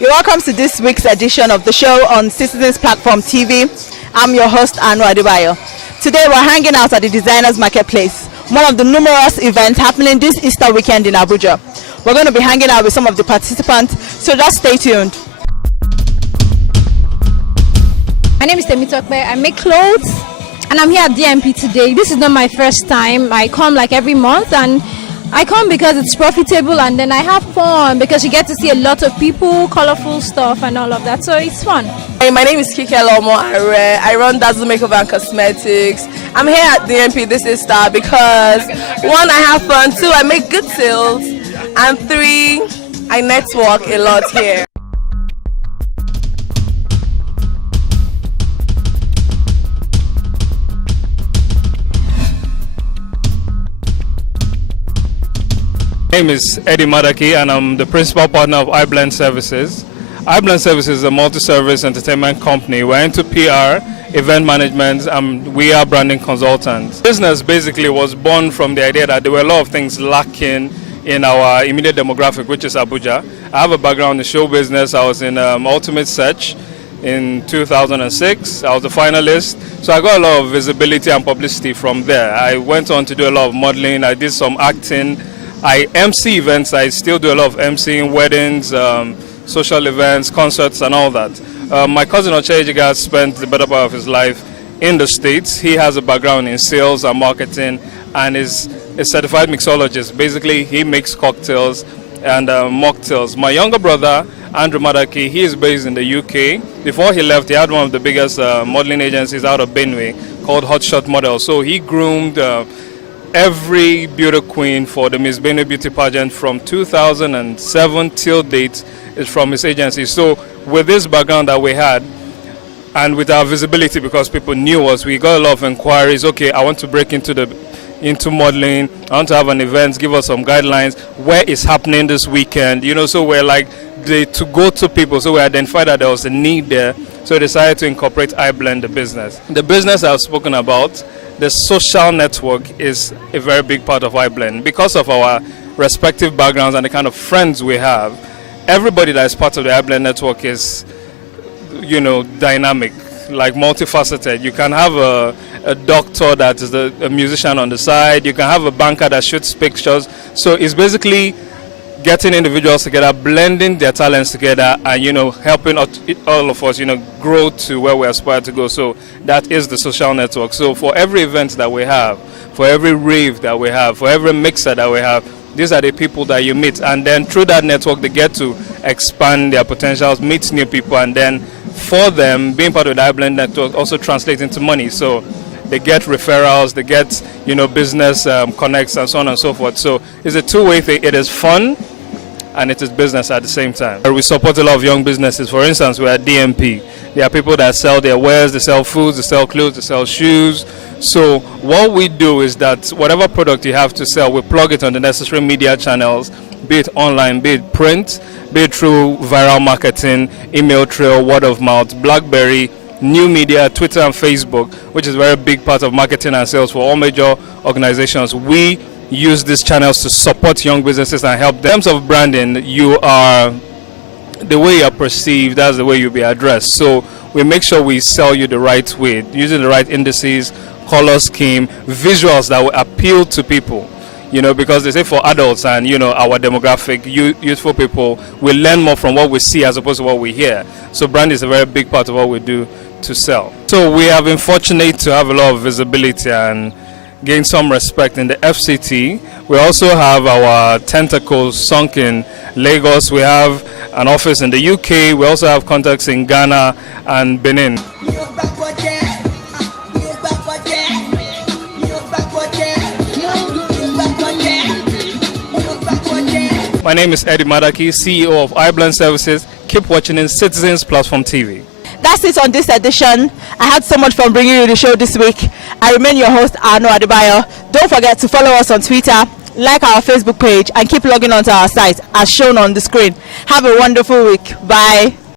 You're welcome to this week's edition of the show on Citizens Platform TV. I'm your host, Anu Adebayo. Today we're hanging out at the Designers Marketplace, one of the numerous events happening this Easter weekend in Abuja. We're going to be hanging out with some of the participants, so just stay tuned. My name is Temitokbe. I make clothes and I'm here at DMP today. This is not my first time. I come like every month, and I come because it's profitable, and then I have fun because you get to see a lot of people, colorful stuff and all of that, so it's fun. Hey, my name is Kike Lomo. I run Dazzle Makeover and Cosmetics. I'm here at DMP this Easter because 1, I have fun, 2, I make good sales, and 3, I network a lot here. My name is Eddie Madaki, and I'm the principal partner of iBlend Services. iBlend Services is a multi-service entertainment company. We're into PR, event management, and we are branding consultants. Business basically was born from the idea that there were a lot of things lacking in our immediate demographic, which is Abuja. I have a background in show business. I was in Ultimate Search in 2006. I was a finalist, so I got a lot of visibility and publicity from there. I went on to do a lot of modeling. I did some acting. I MC events. I still do a lot of MCing, weddings, social events, concerts, and all that. My cousin Oche Ejiga spent the better part of his life in the States. He has a background in sales and marketing and is a certified mixologist. Basically, he makes cocktails and mocktails. My younger brother, Andrew Madaki, he is based in the UK. Before he left, he had one of the biggest modeling agencies out of Benue called Hotshot Model. So he groomed every beauty queen for the Miss Benue Beauty Pageant from 2007 till date is from his agency. So with this background that we had, and with our visibility, because people knew us, we got a lot of inquiries. Okay, I want to break into modeling. I want to have an event. Give us some guidelines. Where is happening this weekend? So we're like the to-go-to people. So we identified that there was a need there. So we decided to incorporate iBlend, the business. The business I've spoken about, the social network, is a very big part of iBlend. Because of our respective backgrounds and the kind of friends we have, everybody that is part of the iBlend network is, dynamic, like multifaceted. You can have a doctor that is a musician on the side. You can have a banker that shoots pictures. So it's basically getting individuals together, blending their talents together, and helping all of us grow to where we aspire to go. So that is the social network. So for every event that we have, for every rave that we have, for every mixer that we have, these are the people that you meet, and then through that network they get to expand their potentials, meet new people, and then for them being part of the iBlend network also translates into money. So they get referrals, they get business connects, and so on and so forth. So it's a two-way thing. It is fun and it is business at the same time. We support a lot of young businesses. For instance, we're at DMP. There are people that sell their wares, they sell foods, they sell clothes, they sell shoes. So what we do is that whatever product you have to sell, we plug it on the necessary media channels, be it online, be it print, be it through viral marketing, email trail, word of mouth, BlackBerry, new media, Twitter and Facebook, which is a very big part of marketing and sales for all major organizations. We use these channels to support young businesses and help them. In terms of branding, the way you're perceived, that's the way you'll be addressed. So we make sure we sell you the right way, using the right indices, color scheme, visuals that will appeal to people. Because they say for adults and, our demographic, youthful people, we learn more from what we see as opposed to what we hear. So brand is a very big part of what we do to sell. So we have been fortunate to have a lot of visibility and gain some respect in the FCT. We also have our tentacles sunk in Lagos. We have an office in the UK. We also have contacts in Ghana and Benin. My name is Eddie Madaki, CEO of iBlend Services. Keep watching in Citizens Platform TV. That's it on this edition. I had so much fun bringing you the show this week. I remain your host, Anu Adebayo. Don't forget to follow us on Twitter, like our Facebook page, and keep logging onto our site as shown on the screen. Have a wonderful week. Bye.